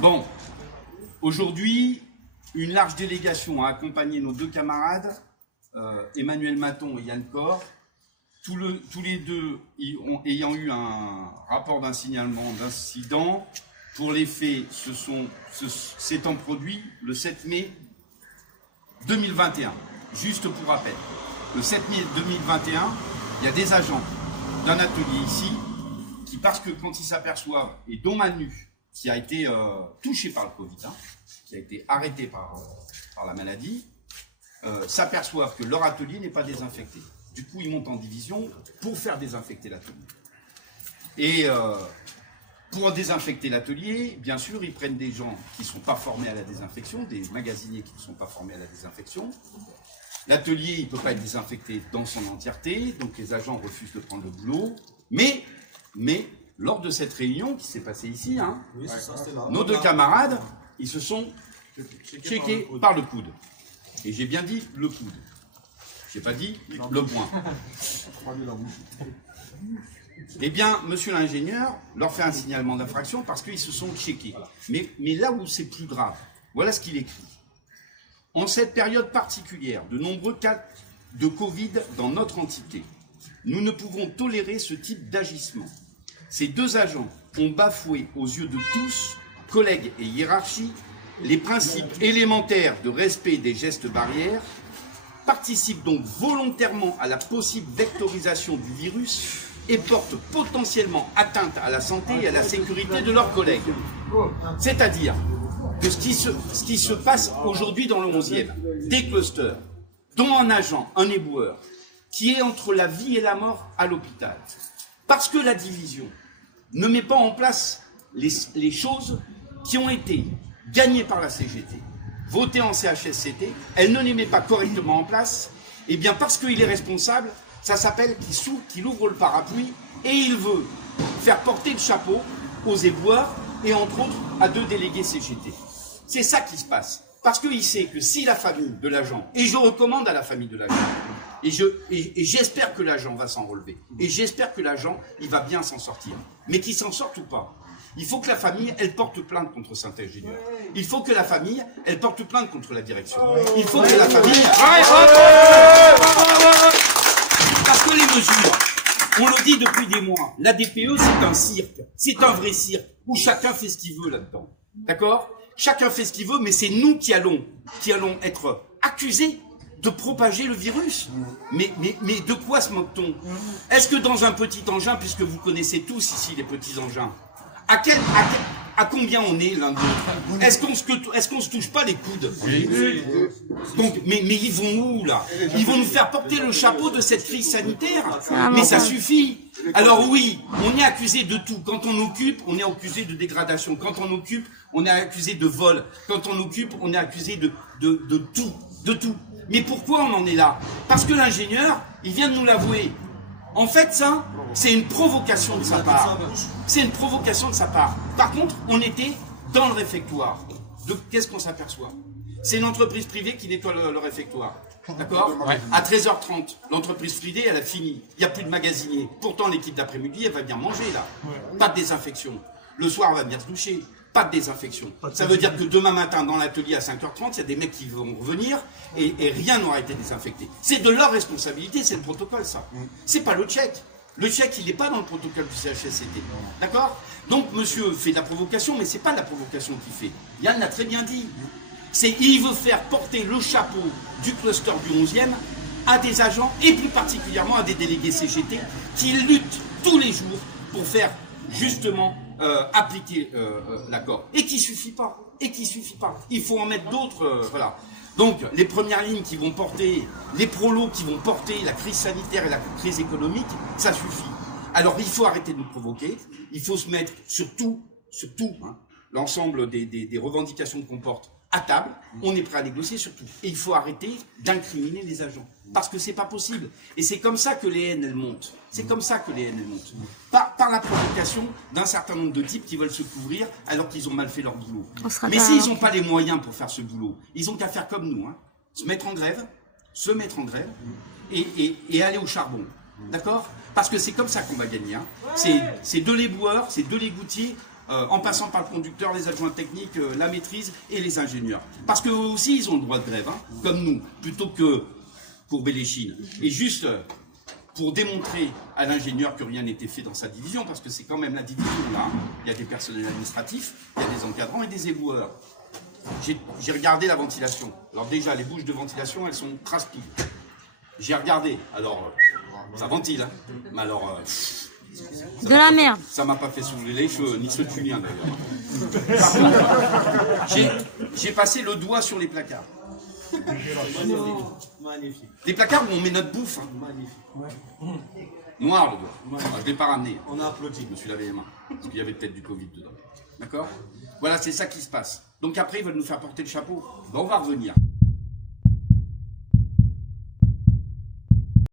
Bon, aujourd'hui, une large délégation a accompagné nos deux camarades, Emmanuel Maton et Yann Corr, tous les deux ayant eu un rapport d'un signalement d'incident. Pour les faits, s'étant produit le 7 mai 2021. Juste pour rappel, le 7 mai 2021, il y a des agents d'un atelier ici qui, parce que quand ils s'aperçoivent, et dont Manu, qui a été touché par le Covid, qui a été arrêté par la maladie, s'aperçoivent que leur atelier n'est pas désinfecté. Du coup, ils montent en division pour faire désinfecter l'atelier. Et pour désinfecter l'atelier, bien sûr, ils prennent des gens qui ne sont pas formés à la désinfection, des magasiniers qui ne sont pas formés à la désinfection. L'atelier, il ne peut pas être désinfecté dans son entièreté, donc les agents refusent de prendre le boulot. Mais lors de cette réunion qui s'est passée ici, oui, nos deux camarades, ils se sont checkés par le coude. Et j'ai bien dit le coude. Je n'ai pas dit le poing. Eh bien, monsieur l'ingénieur leur fait un signalement d'infraction parce qu'ils se sont checkés. Mais là où c'est plus grave, voilà ce qu'il écrit. En cette période particulière, de nombreux cas de Covid dans notre entité, nous ne pouvons tolérer ce type d'agissement. Ces deux agents ont bafoué aux yeux de tous, collègues et hiérarchie, les principes élémentaires de respect des gestes barrières, participent donc volontairement à la possible vectorisation du virus et portent potentiellement atteinte à la santé et à la sécurité de leurs collègues. C'est-à-dire que ce qui se passe aujourd'hui dans le 11e, des clusters, dont un agent, un éboueur, qui est entre la vie et la mort à l'hôpital, parce que la division ne met pas en place les choses qui ont été gagnées par la CGT, votées en CHSCT, elle ne les met pas correctement en place, et bien parce qu'il est responsable, ça s'appelle qu'il ouvre le parapluie et il veut faire porter le chapeau aux éboueurs et entre autres à deux délégués CGT. C'est ça qui se passe. Parce qu'il sait que si la famille de l'agent, et je recommande à la famille de l'agent, et j'espère que l'agent va s'en relever, et j'espère que l'agent, il va bien s'en sortir, mais qu'il s'en sorte ou pas, il faut que la famille, elle porte plainte contre Saint-Ingénieur. Il faut que la famille, elle porte plainte contre la direction. Il faut que la famille... Parce que les mesures, on le dit depuis des mois, la DPE c'est un cirque, c'est un vrai cirque, où chacun fait ce qu'il veut là-dedans. D'accord ? Chacun fait ce qu'il veut, mais c'est nous qui allons être accusés de propager le virus. Mais de quoi se moque-t-on? Est-ce que dans un petit engin, puisque vous connaissez tous ici les petits engins, à combien on est l'un de l'autre? Est-ce qu'on se touche pas les coudes? Donc, mais ils vont où là? Ils vont nous faire porter le chapeau de cette crise sanitaire? Mais ça suffit. Alors oui, on est accusé de tout. Quand on occupe, on est accusé de dégradation. Quand on occupe, on est accusé de vol. Quand on occupe, on est accusé de tout. De tout. Mais pourquoi on en est là? Parce que l'ingénieur, il vient de nous l'avouer. En fait, ça, c'est une provocation de sa part. C'est une provocation de sa part. Par contre, on était dans le réfectoire. Qu'est-ce qu'on s'aperçoit? C'est une entreprise privée qui nettoie le réfectoire. D'accord? À 13h30, l'entreprise privée, elle a fini. Il n'y a plus de magasinier. Pourtant, l'équipe d'après-midi, elle va bien manger, là. Pas de désinfection. Le soir, elle va venir se doucher. Pas de désinfection. Ça veut dire que demain matin, dans l'atelier à 5h30, il y a des mecs qui vont revenir et rien n'aura été désinfecté. C'est de leur responsabilité, c'est le protocole, ça. C'est pas le tchèque. Le tchèque, il n'est pas dans le protocole du CHSCT. D'accord? Donc, monsieur fait de la provocation, mais c'est pas de la provocation qu'il fait. Yann l'a très bien dit. Il veut faire porter le chapeau du cluster du 11e à des agents, et plus particulièrement à des délégués CGT, qui luttent tous les jours pour faire, justement, appliquer l'accord. Et qui suffit pas. Il faut en mettre d'autres, voilà. Donc, les premières lignes qui vont porter, les prolos qui vont porter la crise sanitaire et la crise économique, ça suffit. Alors, il faut arrêter de nous provoquer, il faut se mettre sur tout, l'ensemble des revendications qu'on porte à table, on est prêt à négocier sur tout. Et il faut arrêter d'incriminer les agents. Parce que c'est pas possible. Et c'est comme ça que les haines, elles montent. Par la provocation d'un certain nombre de types qui veulent se couvrir alors qu'ils ont mal fait leur boulot. Mais s'ils n'ont pas les moyens pour faire ce boulot, ils ont qu'à faire comme nous, se mettre en grève, et aller au charbon. D'accord? Parce que c'est comme ça qu'on va gagner. C'est de l'éboueur, c'est de l'égoutier en passant par le conducteur, les adjoints techniques, la maîtrise et les ingénieurs. Parce qu'eux aussi, ils ont le droit de grève, hein, comme nous, plutôt que courber les chines. Et juste pour démontrer à l'ingénieur que rien n'était fait dans sa division, parce que c'est quand même la division là, hein. Il y a des personnels administratifs, il y a des encadrants et des éboueurs. J'ai regardé la ventilation. Alors déjà, les bouches de ventilation, elles sont crasse-pied. J'ai regardé, alors ça ventile, hein. Mais alors... de la merde. Ça m'a pas fait soulever les cheveux, ni ceux de Julien d'ailleurs. J'ai passé le doigt sur les placards. Magnifique. Les placards où on met notre bouffe. Hein. Magnifique. Noir le doigt. Ah, je ne l'ai pas ramené. On a applaudi. Je me suis lavé les mains. Parce qu'il y avait peut-être du Covid dedans. D'accord? Voilà, c'est ça qui se passe. Donc après, ils veulent nous faire porter le chapeau. Ben, on va revenir.